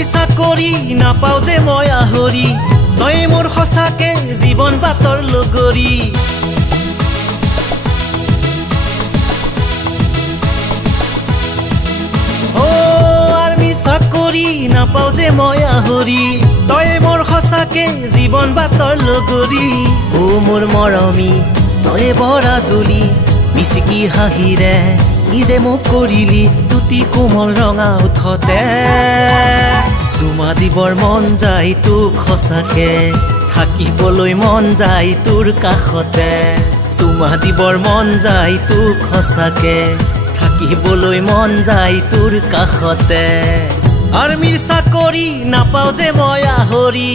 আৰ্মিৰ চাকৰি নাপাওঁ যে মই আহৰি তই মোৰ সঁচাকে জীৱন বাটৰ লগৰী আৰ্মিৰ চাকৰি নাপাওঁ যে মই আহৰি তই মোৰ সঁচাকে জীৱন বাটৰ লগৰী মোৰ মৰমী তই বৰা জ্বলি মিচিকি হাঁহিৰে ইজে মোক কৰিলি তুতি কোমল ৰঙা উঠতে চুমা দিবৰ মন যায় তোক সঁচাকে থাকিবলৈ মন যায় তোৰ কাষতে চুমা দিবৰ মন যায় তোক সঁচাকে থাকিবলৈ মন যায় তোৰ কাষতে আৰ্মিৰ চাকৰি নাপাওঁ যে মই আহৰি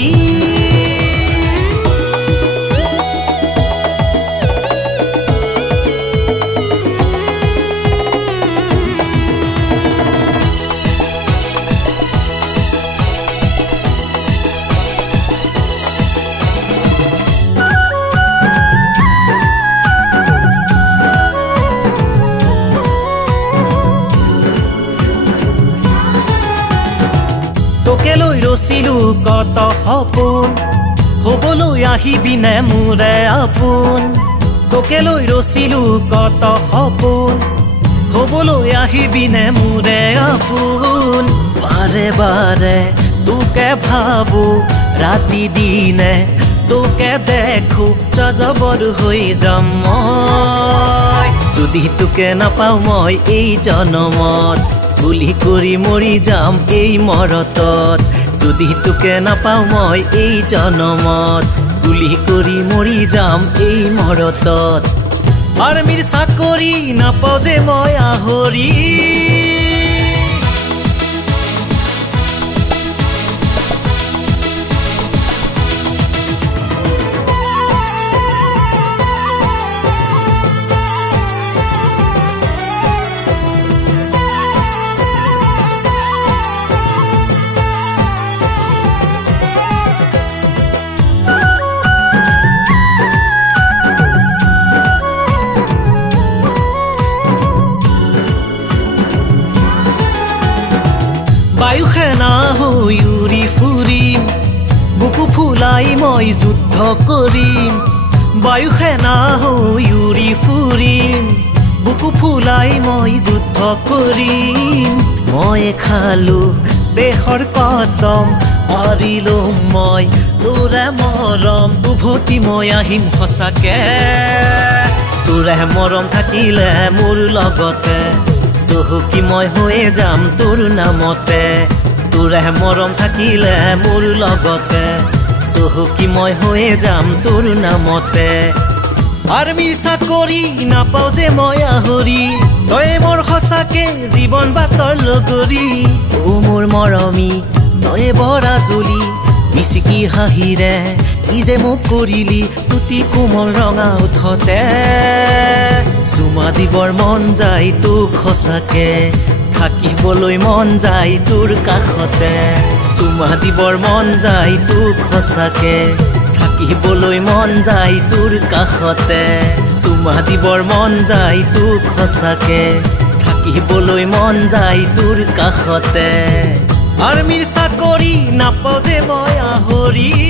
তোকে লৈ ৰচিলো কত সপোন হবলৈ আহিবিনে মোৰে আপোন তোকে লৈ ৰচিলো কত সপোন হবলৈ আহিবিনে মোৰে আপোন বাৰে বাৰে তোকে ভাবো ৰাতি দিনে তোকে দেখো জজবৰ হৈ যাম মই যদি তোকে নাপাওঁ মই এই জনমত গুলি কৰি মৰি যাম এই মৰতত যদি তোকে নাপাওঁ মই এই জনমত গুলি কৰি মৰি যাম এই মৰতত আৰ্মিৰ চাকৰি নাপাওঁ যে মই আহৰি বায়ু সেনা হৈ উৰি ফুৰিম বুকু ফুলাই মই যুদ্ধ কৰিম বায়ু সেনা হৈ উৰি ফুৰিম বুকু ফুলাই মই যুদ্ধ কৰিম মই খালো দেশৰ কসম মাৰিলো মই তোৰে মৰম উভতি মই আহিম সঁচাকে তোৰে মৰম থাকিলে মোৰ লগতে চহকী মই হৈয়ে যাম তোৰ নামতে তোৰে মৰম থাকিলে মোৰ লগতে চহকী মই হৈয়ে যাম তোৰ নামতে আৰ্মিৰ চাকৰি নাপাওঁ যে মই আহৰি তই মোৰ সঁচাকে জীৱন বাটৰ লগৰী মোৰ মৰমী তই বৰা জ্বলি মিচিকি হাঁহিৰে ইজে মোক কৰিলি তুতি কোমল ৰঙা উঠতে চুমা দিবৰ মন যায় তোক সঁচাকে থাকিবলৈ মন যায় তোৰ কাষতে চুমা দিবৰ মন যায় তোক সঁচাকে থাকিবলৈ মন যায় তোৰ কাষতে চুমা দিবৰ মন যায় তোক সঁচাকে থাকিবলৈ মন যায় তোৰ কাষতে আৰ্মিৰ চাকৰি নাপাওঁ যে মই আহৰি